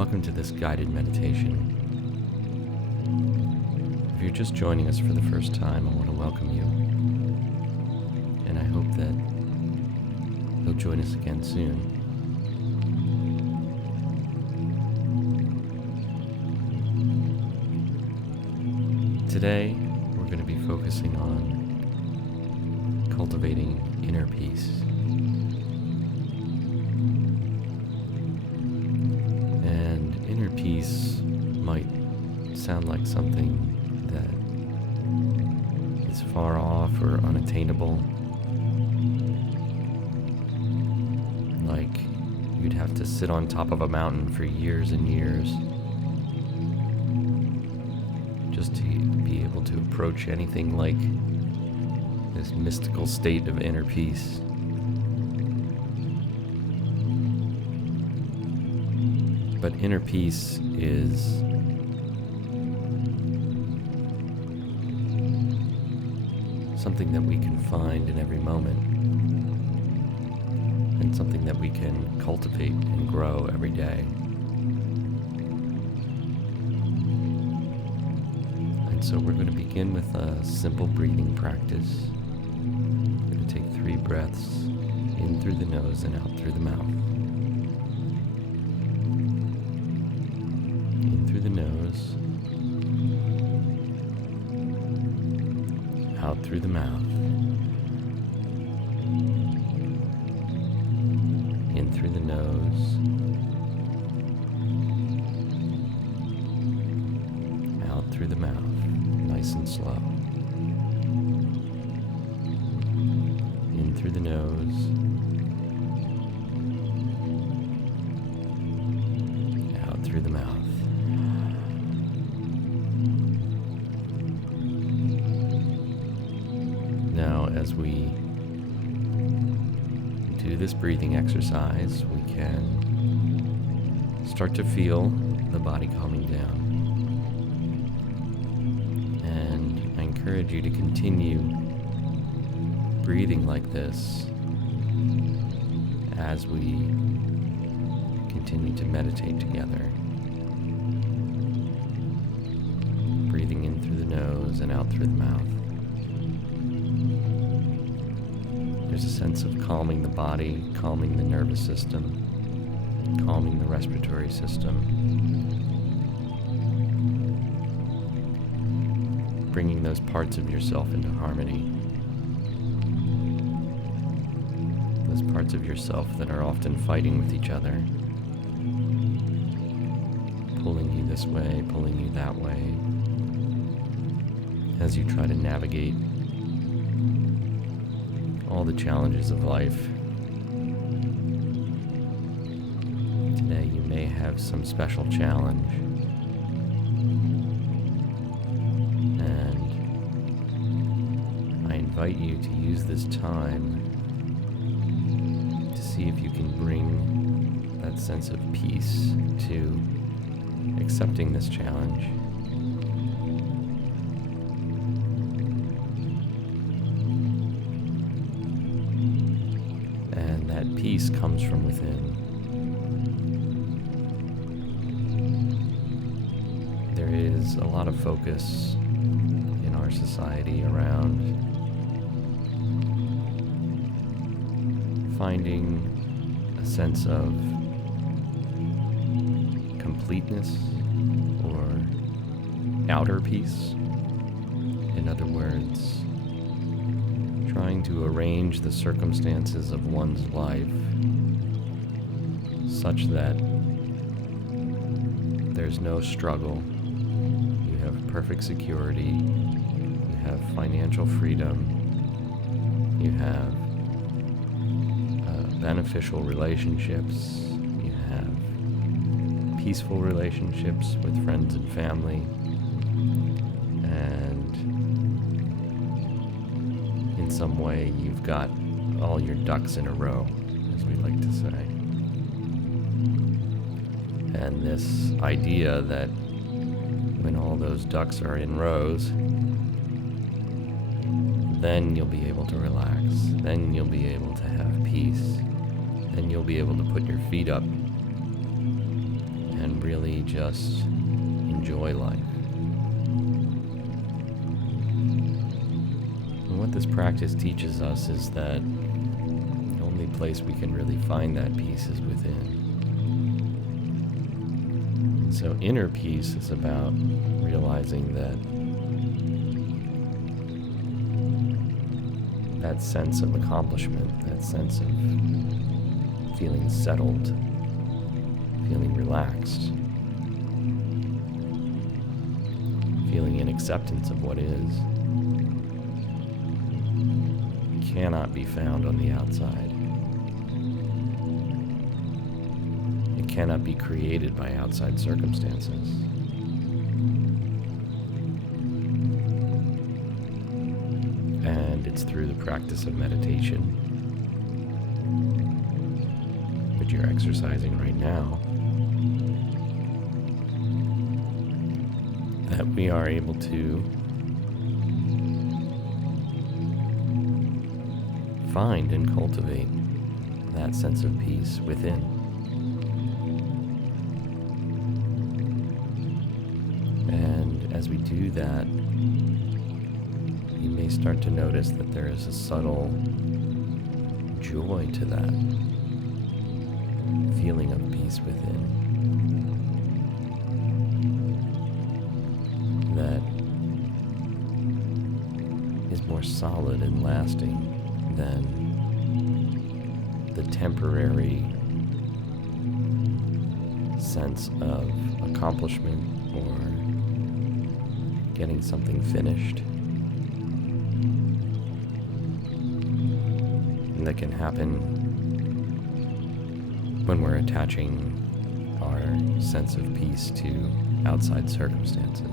Welcome to this guided meditation. If you're just joining us for the first time, I want to welcome you. And I hope that you'll join us again soon. Today, we're going to be focusing on cultivating inner peace. And inner peace might sound like something that is far off or unattainable. Like you'd have to sit on top of a mountain for years and years just to be able to approach anything like this mystical state of inner peace. But inner peace is something that we can find in every moment, and something that we can cultivate and grow every day. And so we're going to begin with a simple breathing practice. We're going to take 3 breaths in through the nose and out through the mouth. In through the nose, out through the mouth. In through the nose, out through the mouth, nice and slow. In through the nose, out through the mouth. Now, as we do this breathing exercise, we can start to feel the body calming down. And I encourage you to continue breathing like this as we continue to meditate together. Breathing in through the nose and out through the mouth. There's a sense of calming the body, calming the nervous system, calming the respiratory system, bringing those parts of yourself into harmony. Those parts of yourself that are often fighting with each other, pulling you this way, pulling you that way, as you try to navigate all the challenges of life. Today you may have some special challenge, and I invite you to use this time to see if you can bring that sense of peace to accepting this challenge. That peace comes from within. There is a lot of focus in our society around finding a sense of completeness or outer peace. In other words, trying to arrange the circumstances of one's life such that there's no struggle, you have perfect security, you have financial freedom, you have beneficial relationships, you have peaceful relationships with friends and family, and in some way you've got all your ducks in a row, as we like to say. And this idea that when all those ducks are in rows, then you'll be able to relax, then you'll be able to have peace, then you'll be able to put your feet up and really just enjoy life. And what this practice teaches us is that the only place we can really find that peace is within. So inner peace is about realizing that sense of accomplishment, that sense of feeling settled, feeling relaxed, feeling in acceptance of what is, cannot be found on the outside. It cannot be created by outside circumstances. And it's through the practice of meditation, which you're exercising right now, that we are able to find and cultivate that sense of peace within. And as we do that, you may start to notice that there is a subtle joy to that feeling of peace within that is more solid and lasting than the temporary sense of accomplishment or getting something finished. And that can happen when we're attaching our sense of peace to outside circumstances.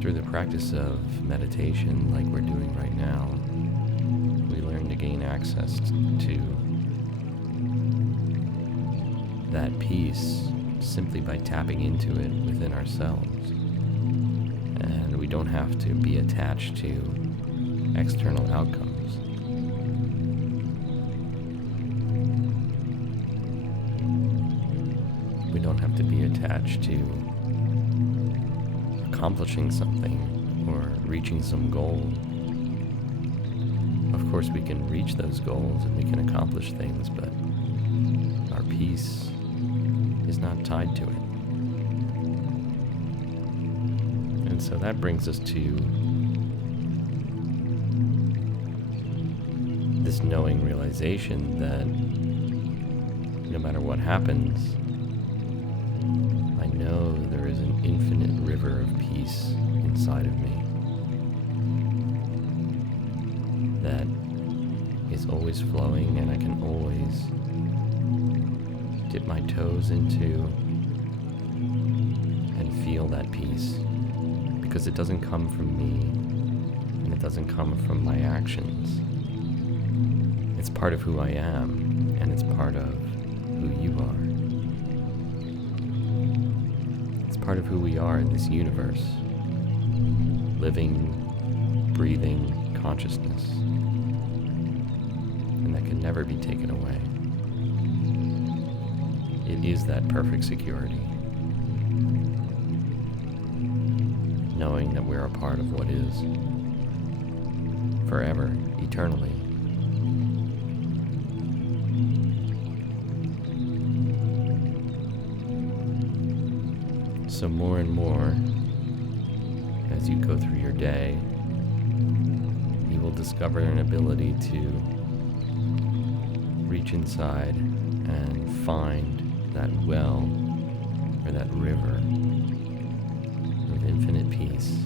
Through the practice of meditation, like we're doing right now, we learn to gain access to that peace simply by tapping into it within ourselves. And we don't have to be attached to external outcomes. We don't have to be attached to accomplishing something or reaching some goal. Of course, we can reach those goals and we can accomplish things, but our peace is not tied to it. And so that brings us to this knowing realization that no matter what happens, I know there is an infinite river of peace inside of me that is always flowing, and I can always dip my toes into and feel that peace, because it doesn't come from me and it doesn't come from my actions. It's part of who I am, and it's part of who you are. It's part of who we are in this universe, living, breathing consciousness, and that can never be taken away. It is that perfect security, knowing that we're a part of what is, forever, eternally. So more and more, as you go through your day, you will discover an ability to reach inside and find that well or that river of infinite peace.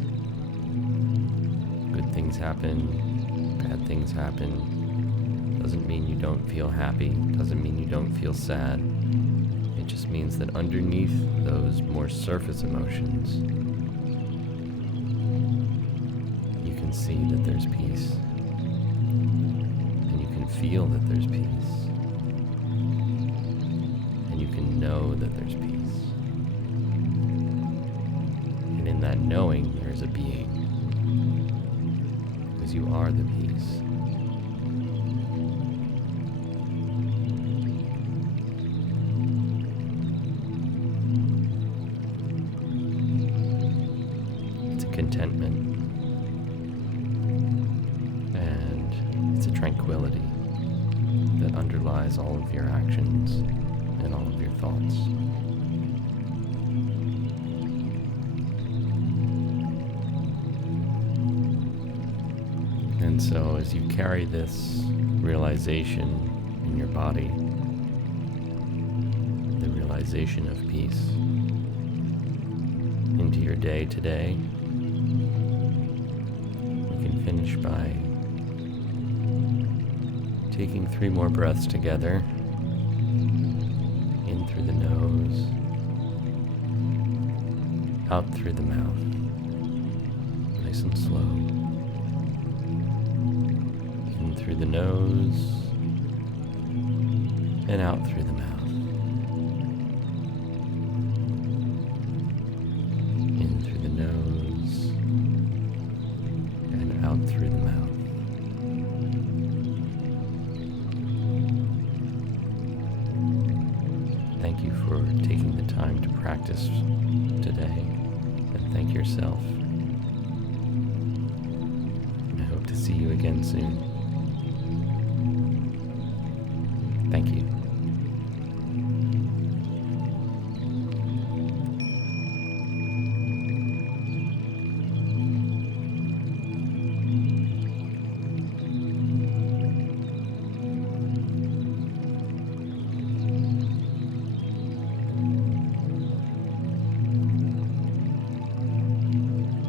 Good things happen, bad things happen. Doesn't mean you don't feel happy, doesn't mean you don't feel sad. It just means that underneath those more surface emotions, you can see that there's peace, and you can feel that there's peace, and you can know that there's peace. And in that knowing, there's a being, because you are the peace. contentment, and it's a tranquility that underlies all of your actions and all of your thoughts. And so as you carry this realization in your body, the realization of peace, into your day today, we can finish by taking 3 more breaths together, in through the nose, out through the mouth, nice and slow. In through the nose, and out through the mouth. In through the nose, and out through the mouth. Thank you for taking the time to practice today, and thank yourself. I hope to see you again soon.